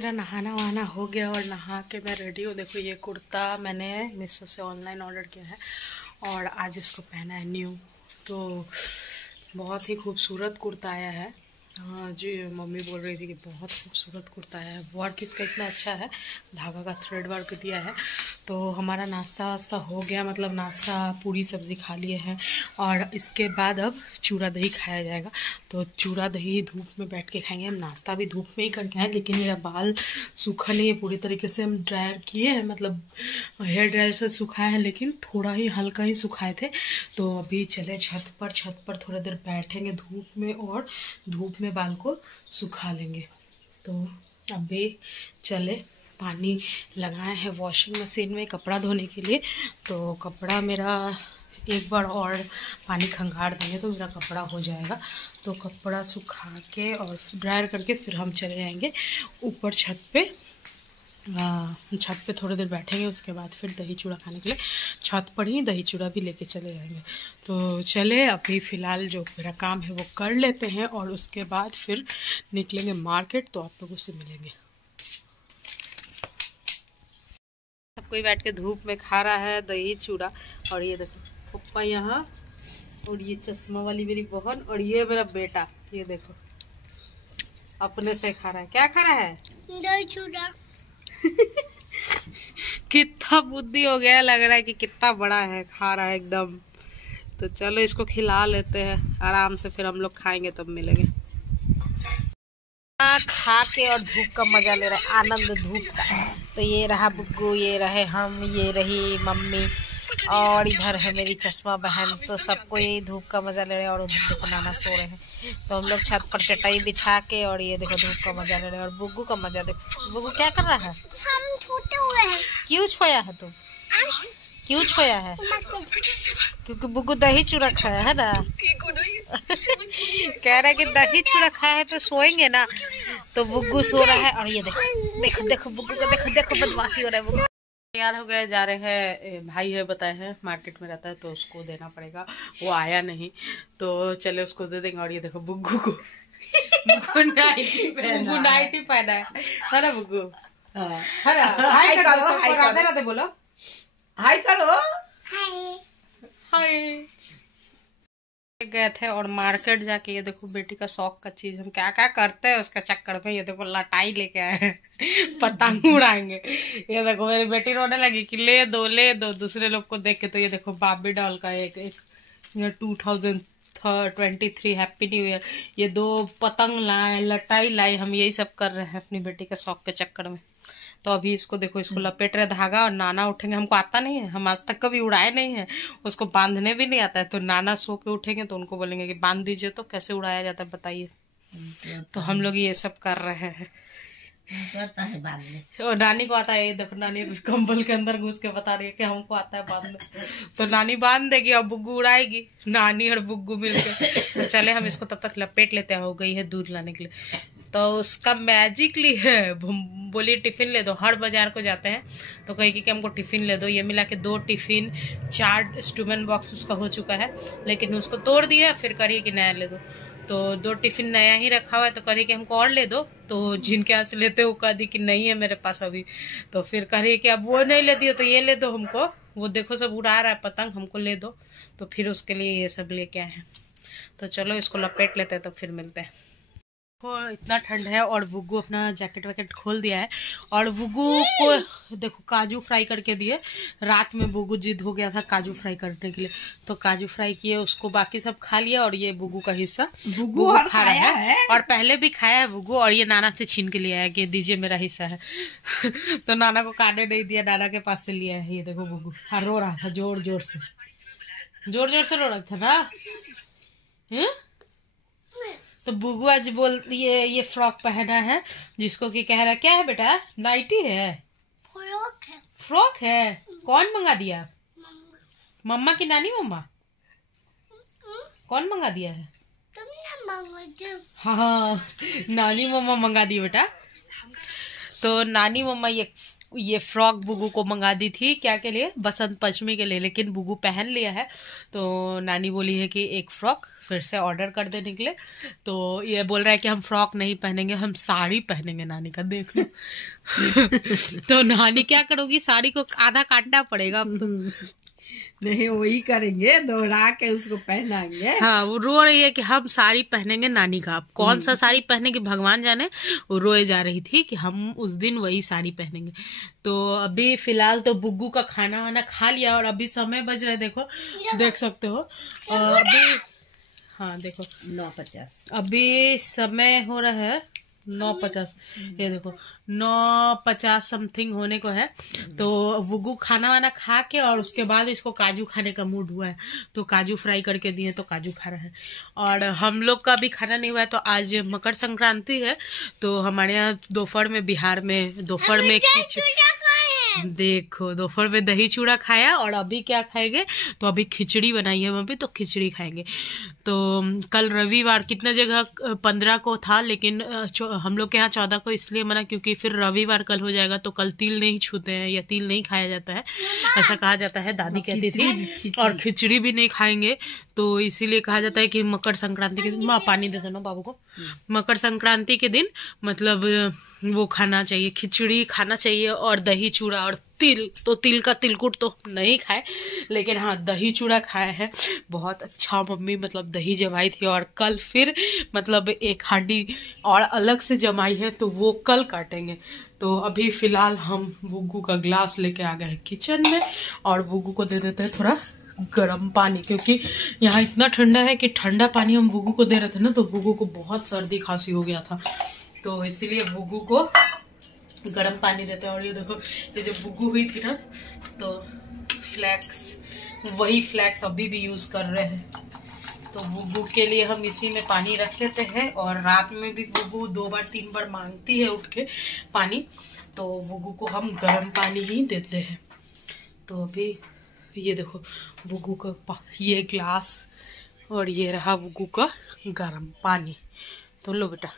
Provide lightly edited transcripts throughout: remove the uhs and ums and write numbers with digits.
मेरा नहाना वहाना हो गया और नहा के मैं रेडी हूँ। देखो ये कुर्ता मैंने मीशो से ऑनलाइन ऑर्डर किया है और आज इसको पहना है न्यू। तो बहुत ही खूबसूरत कुर्ता आया है। हाँ जी, मम्मी बोल रही थी कि बहुत खूबसूरत कुर्ता है। वर्क इसका इतना अच्छा है, धागा का थ्रेड वर्क दिया है। तो हमारा नाश्ता वास्ता हो गया, मतलब नाश्ता पूरी सब्ज़ी खा लिए हैं और इसके बाद अब चूड़ा दही खाया जाएगा। तो चूड़ा दही धूप में बैठ के खाएंगे। हम नाश्ता भी धूप में ही करके आए, लेकिन मेरा बाल सूखा नहीं है पूरी तरीके से। हम ड्रायर किए हैं, मतलब हेयर ड्रायर से सुखाए हैं, लेकिन थोड़ा ही हल्का ही सुखाए थे। तो अभी चले छत पर थोड़ा देर बैठेंगे धूप में और धूप में बाल को सुखा लेंगे। तो अभी चले, पानी लगाए हैं वॉशिंग मशीन में कपड़ा धोने के लिए। तो कपड़ा मेरा एक बार और पानी खंगार देंगे तो मेरा कपड़ा हो जाएगा। तो कपड़ा सुखा के और ड्रायर करके फिर हम चले जाएंगे ऊपर छत पे। छत पे थोड़ी देर बैठेंगे, उसके बाद फिर दही चूड़ा खाने के लिए छत पर ही दही चूड़ा भी लेके चले जाएंगे। तो चले, अभी फ़िलहाल जो मेरा काम है वो कर लेते हैं और उसके बाद फिर निकलेंगे मार्केट। तो आप लोगों से मिलेंगे। सब कोई बैठ के धूप में खा रहा है दही चूड़ा। और ये देखो पप्पा यहाँ, और ये चश्मा वाली मेरी बहन, और ये मेरा बेटा, ये देखो अपने से खा रहा है। क्या खा रहा है? दही चूड़ा। कितना बुद्धि हो गया, लग रहा है कि कितना बड़ा है, खा रहा है एकदम। तो चलो इसको खिला लेते हैं आराम से, फिर हम लोग खाएंगे तब मिलेंगे। खा के और धूप का मजा ले रहा है, आनंद धूप का। तो ये रहा बुग्गू, ये रहे हम, ये रही मम्मी, और इधर है मेरी चश्मा बहन। तो सबको ये धूप का मजा ले रहे हैं और उधर देखो नाना सो रहे हैं। तो हम लोग छत पर चटाई बिछा के और ये देखो धूप का मजा ले रहे हैं। और बुग्गू का मजा देखो, बुग्गू क्या कर रहा है? हम छोटे हुए हैं। क्यों छोया है तुम? क्यों छोया है? क्योंकि बुग्गू दही चूड़ा खाया है ना। कह रहा है कि दही चूड़ा खाया है तो सोएंगे ना। तो बुग्गू सो रहा है। और ये देखो देखो देखो बुग्गू को देखो, देखो बदमाशी हो रहा है बुग्गू। तैयार हो गए, जा रहे हैं। भाई है बताए हैं, मार्केट में रहता है तो उसको देना पड़ेगा, वो आया नहीं तो चले उसको दे देंगे। और ये देखो बुग्गू को नाइटी पहना है ना बुग्गू? है ना? हाय कर दो, राधे राधे बोलो, हाय करो, हाय। गए थे और मार्केट जाके ये देखो बेटी का शौक का चीज हम क्या क्या करते हैं उसका चक्कर में। ये देखो लटाई लेके आए हैं, पतंग उड़ाएंगे। ये देखो मेरी बेटी रोने लगी कि ले दो दूसरे लोग को देख के। तो ये देखो बाबी डॉल का एक 2023 हैप्पी न्यू ईयर। ये 2 पतंग लाए, लटाई लाई, हम यही सब कर रहे हैं अपनी बेटी के शौक के चक्कर में। तो अभी इसको देखो, इसको लपेट रहे धागा और नाना उठेंगे। हमको आता नहीं है, हम आज तक कभी उड़ाए नहीं है, उसको बांधने भी नहीं आता है। तो नाना सो के उठेंगे तो उनको बोलेंगे कि बांध दीजिए। तो कैसे उड़ाया जाता है बताइए। तो हम लोग ये सब कर रहे हैं। और नानी को आता है, ये देखो नानी कंबल के अंदर घुस के बता रही है कि हमको आता है बांधने। तो नानी बांध देगी और बुग्गू उड़ाएगी, नानी और बुग्गू मिलके। तो चले हम इसको तब तक लपेट लेते हैं। हो गई है दूध लाने के लिए। तो उसका मैजिकली है, बोलिए टिफिन ले दो। हर बाजार को जाते हैं तो कहेगी कि हमको टिफिन ले दो। ये मिला के 2 टिफिन, 4 स्टूडेंट बॉक्स उसका हो चुका है, लेकिन उसको तोड़ दिया। फिर करिए कि नया ले दो। तो 2 टिफिन नया ही रखा हुआ है। तो करिए कि हमको और ले दो। तो जिनके यहाँ से लेते वो कह दी कि नहीं है मेरे पास अभी। तो फिर करिए कि अब वो नहीं ले दियो तो ये ले दो हमको। वो देखो सब उड़ा रहा है पतंग, हमको ले दो। तो फिर उसके लिए ये सब लेके आए हैं। तो चलो इसको लपेट लेते हैं, तो फिर मिलते हैं। इतना ठंड है और बुग्गू अपना जैकेट वैकेट खोल दिया है। और बुग्गू को देखो काजू फ्राई करके दिए। रात में बुग्गू जिद हो गया था काजू फ्राई करने के लिए, तो काजू फ्राई किए, उसको बाकी सब खा लिया। और ये बुग्गू का हिस्सा बुग्गू खा रहा है और पहले भी खाया है बुग्गू। और ये नाना से छीन के लिया है कि दीजिए मेरा हिस्सा है। तो नाना को खाने नहीं दिया, नाना के पास से लिया है। ये देखो बुग्गू रो रहा था, जोर जोर से रो रहा था ना। तो बुग्गू आज बोल ये फ्रॉक पहना है, जिसको कि कह रहा क्या है बेटा? नाइटी है, फ्रॉक है। कौन मंगा दिया? मम्मा की नानी मम्मा? कौन मंगा दिया है? तुमने मंगा दिया। हाँ नानी मम्मा मंगा दी बेटा। तो नानी मम्मा ये ये फ्रॉक बुगू को मंगा दी थी, क्या के लिए, बसंत पंचमी के लिए, लेकिन बुगू पहन लिया है। तो नानी बोली है कि एक फ्रॉक फिर से ऑर्डर कर दे निकले। तो ये बोल रहा है कि हम फ्रॉक नहीं पहनेंगे, हम साड़ी पहनेंगे। नानी का देख लो। तो नानी क्या करोगी, साड़ी को आधा काटना पड़ेगा अब तो। नहीं, वही करेंगे, दोहरा के उसको पहनाएंगे। हाँ, वो रो रही है कि हम साड़ी पहनेंगे नानी का। अब कौन सा साड़ी पहनेंगे भगवान जाने। वो रोए जा रही थी कि हम उस दिन वही साड़ी पहनेंगे। तो अभी फिलहाल तो बुग्गू का खाना वाना खा लिया और अभी समय बज रहे, देखो देख सकते हो अभी। हाँ देखो 9:50 अभी समय हो रहा है 9:50। ये देखो 9:50 समथिंग होने को है। तो बुग्गू खाना वाना खा के और उसके बाद इसको काजू खाने का मूड हुआ है, तो काजू फ्राई करके दिए तो काजू खा रहा है। और हम लोग का भी खाना नहीं हुआ है। तो आज मकर संक्रांति है, तो हमारे यहाँ दोपहर में, बिहार में दोपहर में देखो दोपहर में दही चूड़ा खाया। और अभी क्या खाएंगे, तो अभी खिचड़ी बनाई है मम्मी, तो खिचड़ी खाएंगे। तो कल रविवार, कितना जगह 15 को था, लेकिन हम लोग के यहाँ 14 को इसलिए मना क्योंकि फिर रविवार कल हो जाएगा, तो कल तिल नहीं छूते हैं या तिल नहीं खाया जाता है, ऐसा कहा जाता है, दादी कहती थी। और खिचड़ी भी नहीं खाएंगे, तो इसीलिए कहा जाता है कि मकर संक्रांति के दिन, माँ पानी दे देना बाबू को, मकर संक्रांति के दिन मतलब वो खाना चाहिए, खिचड़ी खाना चाहिए और दही चूड़ा और तिल। तो तिल का तिलकुट तो नहीं खाए, लेकिन हाँ दही चूड़ा खाया है। बहुत अच्छा मम्मी मतलब दही जमाई थी। और कल फिर मतलब एक हांडी और अलग से जमाई है, तो वो कल काटेंगे। तो अभी फिलहाल हम बुग्गू का ग्लास लेके आ गए हैं किचन में, और बुग्गू को दे देते हैं थोड़ा गर्म पानी, क्योंकि यहाँ इतना ठंडा है कि ठंडा पानी हम बुग्गू को दे रहे थे ना, तो बुग्गू को बहुत सर्दी खांसी हो गया था, तो इसीलिए बुग्गू को गर्म पानी देते हैं। और ये देखो, ये जब बुग्गू हुई थी ना, तो फ्लैक्स, वही फ्लैक्स अभी भी यूज कर रहे हैं। तो बुग्गू के लिए हम इसी में पानी रख लेते हैं। और रात में भी बुग्गू 2 बार 3 बार मांगती है उठ के पानी, तो बुग्गू को हम गर्म पानी ही देते हैं। तो अभी ये देखो बुग्गू का ये ग्लास, और ये रहा बुग्गू का गर्म पानी। तो लो बेटा।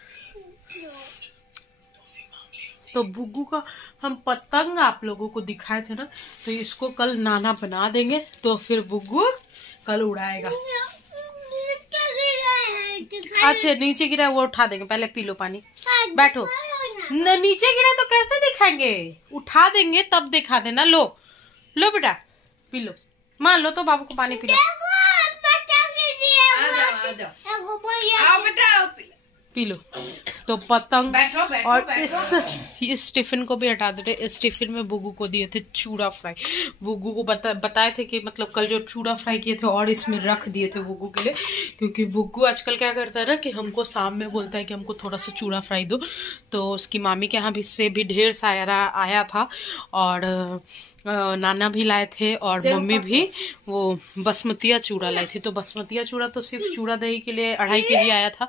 तो बुग्गू का हम पतंग आप लोगों को दिखाए थे ना, तो इसको कल नाना बना देंगे, तो फिर बुग्गू कल उड़ाएगा। अच्छा नीचे गिरा वो उठा देंगे, पहले पी लो पानी, बैठो। नीचे गिरा तो कैसे दिखाएंगे, उठा देंगे तब दिखा देना। लो लो बेटा पी लो, मान लो तो बाबू को पानी पिला। P low. तो पतंग बैठो, और इस टिफिन को भी हटा देते। इस टिफिन में बुग्गू को दिए थे चूड़ा फ्राई। बुग्गू को बताए थे कि मतलब कल जो चूड़ा फ्राई किए थे और इसमें रख दिए थे बुग्गू के लिए, क्योंकि बुग्गू आजकल क्या करता है ना कि हमको शाम में बोलता है कि हमको थोड़ा सा चूड़ा फ्राई दो। तो उसकी मामी के यहाँ भी से भी ढेर सारा आया था, और नाना भी लाए थे, और मम्मी भी वो बसमतिया चूड़ा लाई थी। तो बसमतिया चूड़ा तो सिर्फ चूड़ा दही के लिए 2.5 kg आया था।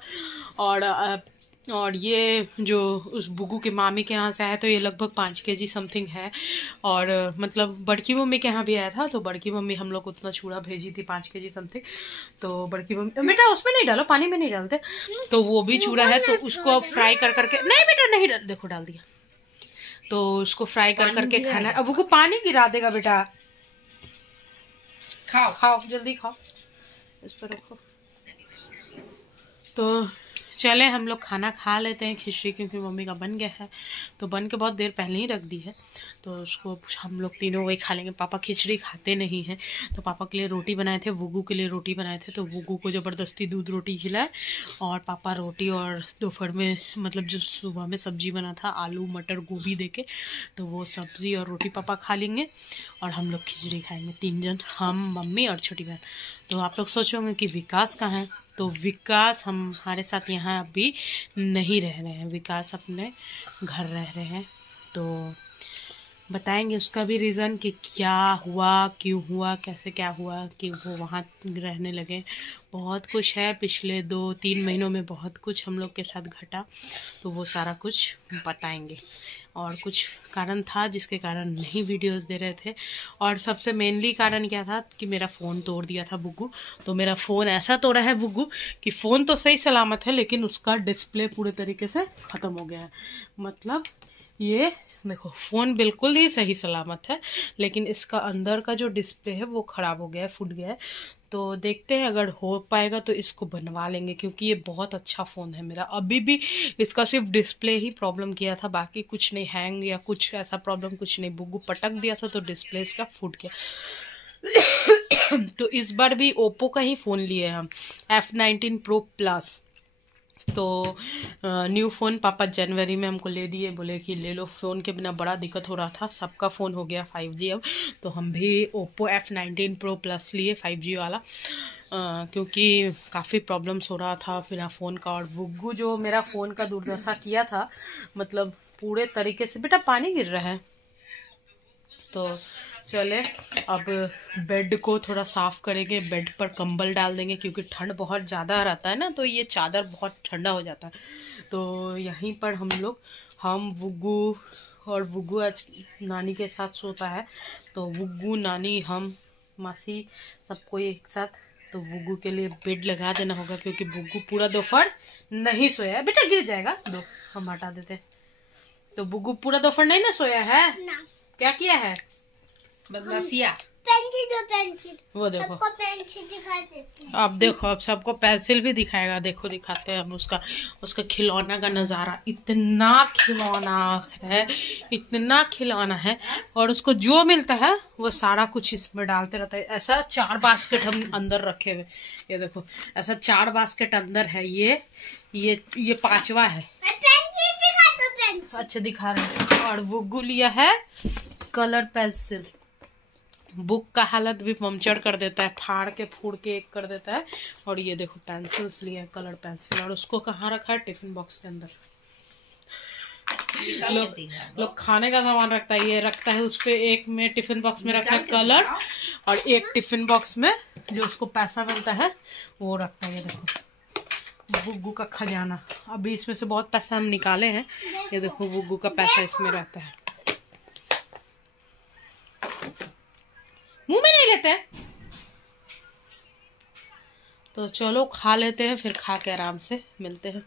और ये जो उस बुग्गू के मामी के यहाँ से आया, तो ये लगभग 5 kg समथिंग है। और मतलब बड़की मम्मी के यहाँ भी आया था, तो बड़की मम्मी हम लोग उतना चूड़ा भेजी थी 5 kg समथिंग। तो बड़की मम्मी, बेटा उसमें नहीं डालो, पानी में नहीं डालते, तो वो भी चूड़ा है, तो उसको फ्राई कर करके, नहीं बेटा नहीं डाल, देखो डाल दिया, तो उसको फ्राई कर करके खाना है। अब बुग्गू पानी गिरा देगा बेटा, खाओ खाओ जल्दी खाओ, इस पर रखो। तो चले हम लोग खाना खा लेते हैं खिचड़ी, क्योंकि मम्मी का बन गया है, तो बन के बहुत देर पहले ही रख दी है, तो उसको हम लोग तीनों वही खा लेंगे। पापा खिचड़ी खाते नहीं हैं, तो पापा के लिए रोटी बनाए थे, बुग्गू के लिए रोटी बनाए थे, तो बुग्गू को ज़बरदस्ती दूध रोटी खिलाए, और पापा रोटी, और दोपहर में मतलब जो सुबह में सब्जी बना था आलू मटर गोभी देके, तो वो सब्जी और रोटी पापा खा लेंगे, और हम लोग खिचड़ी खाएंगे 3 जन, हम मम्मी और छोटी बहन। तो आप लोग सोचोगे कि विकास कहाँ है, तो विकास हमारे साथ यहाँ अभी नहीं रह रहे हैं, विकास अपने घर रह रहे हैं। तो बताएंगे उसका भी रीज़न कि क्या हुआ, क्यों हुआ, कैसे क्या हुआ कि वो वहाँ रहने लगे। बहुत कुछ है, पिछले 2-3 महीनों में बहुत कुछ हम लोग के साथ घटा, तो वो सारा कुछ बताएंगे। और कुछ कारण था जिसके कारण नहीं वीडियोस दे रहे थे, और सबसे मेनली कारण क्या था कि मेरा फ़ोन तोड़ दिया था बुग्गू। तो मेरा फ़ोन ऐसा तोड़ा है बुग्गू कि फ़ोन तो सही सलामत है, लेकिन उसका डिस्प्ले पूरे तरीके से ख़त्म हो गया है। मतलब ये देखो फोन बिल्कुल ही सही सलामत है, लेकिन इसका अंदर का जो डिस्प्ले है वो खराब हो गया है, फूट गया है। तो देखते हैं अगर हो पाएगा तो इसको बनवा लेंगे, क्योंकि ये बहुत अच्छा फ़ोन है मेरा। अभी भी इसका सिर्फ डिस्प्ले ही प्रॉब्लम किया था, बाकी कुछ नहीं, हैंग या कुछ ऐसा प्रॉब्लम कुछ नहीं। बुग्गू पटक दिया था तो डिस्प्ले इसका फूट गया। तो इस बार भी ओप्पो का ही फ़ोन लिए हम, F19 Pro Plus। तो न्यू फ़ोन पापा जनवरी में हमको ले दिए, बोले कि ले लो, फ़ोन के बिना बड़ा दिक्कत हो रहा था। सबका फ़ोन हो गया 5G अब, तो हम भी ओप्पो F19 Pro Plus लिए 5G वाला, क्योंकि काफ़ी प्रॉब्लम्स हो रहा था बिना फ़ोन का। और बुग्गू जो मेरा फ़ोन का दुर्दशा किया था, मतलब पूरे तरीके से। बेटा पानी गिर रहा है। तो चले अब बेड को थोड़ा साफ करेंगे, बेड पर कंबल डाल देंगे, क्योंकि ठंड बहुत ज़्यादा रहता है ना, तो ये चादर बहुत ठंडा हो जाता है। तो यहीं पर हम बुग्गू, और बुग्गू आज नानी के साथ सोता है, तो बुग्गू, नानी, हम, मासी, सबको एक साथ। तो बुग्गू के लिए बेड लगा देना होगा, क्योंकि बुग्गू पूरा दोपहर नहीं सोया है। बेटा गिर जाएगा, दो हम हटा देते। तो बुग्गू पूरा दोपहर नहीं ना सोया है ना। क्या किया है? बदमाशिया। पेंसिल दो, पेंसिल वो देखो, सबको पेंसिल दिखा देते हैं। अब देखो, अब सबको पेंसिल भी दिखाएगा। देखो दिखाते हैं हम उसका खिलौना का नज़ारा। इतना खिलौना है, इतना खिलौना है, और उसको जो मिलता है वो सारा कुछ इसमें डालते रहता है। ऐसा 4 बास्केट हम अंदर रखे हुए, ये देखो, ऐसा 4 बास्केट अंदर है। ये 5वां है। पेंसिल दिखा दो, पेंसिल। अच्छा दिखा रहे हैं। और बुग्गू लिया है कलर पेंसिल। बुक का हालत भी पंचर कर देता है, फाड़ के फूड़ के एक कर देता है। और ये देखो पेंसिल्स लिए हैं, कलर पेंसिल। और उसको कहाँ रखा है? टिफिन बॉक्स के अंदर। लोग खाने का सामान रखता है, ये रखता है उस पे। एक में टिफिन बॉक्स में रखा है कलर, और एक टिफिन बॉक्स में जो उसको पैसा मिलता है वो रखता है। ये देखो बुग्गू का खजाना। अभी इसमें से बहुत पैसा हम निकाले हैं। ये देखो बुग्गू का पैसा इसमें रहता है। मुंह में नहीं लेते। तो चलो खा लेते हैं, फिर खा के आराम से मिलते हैं।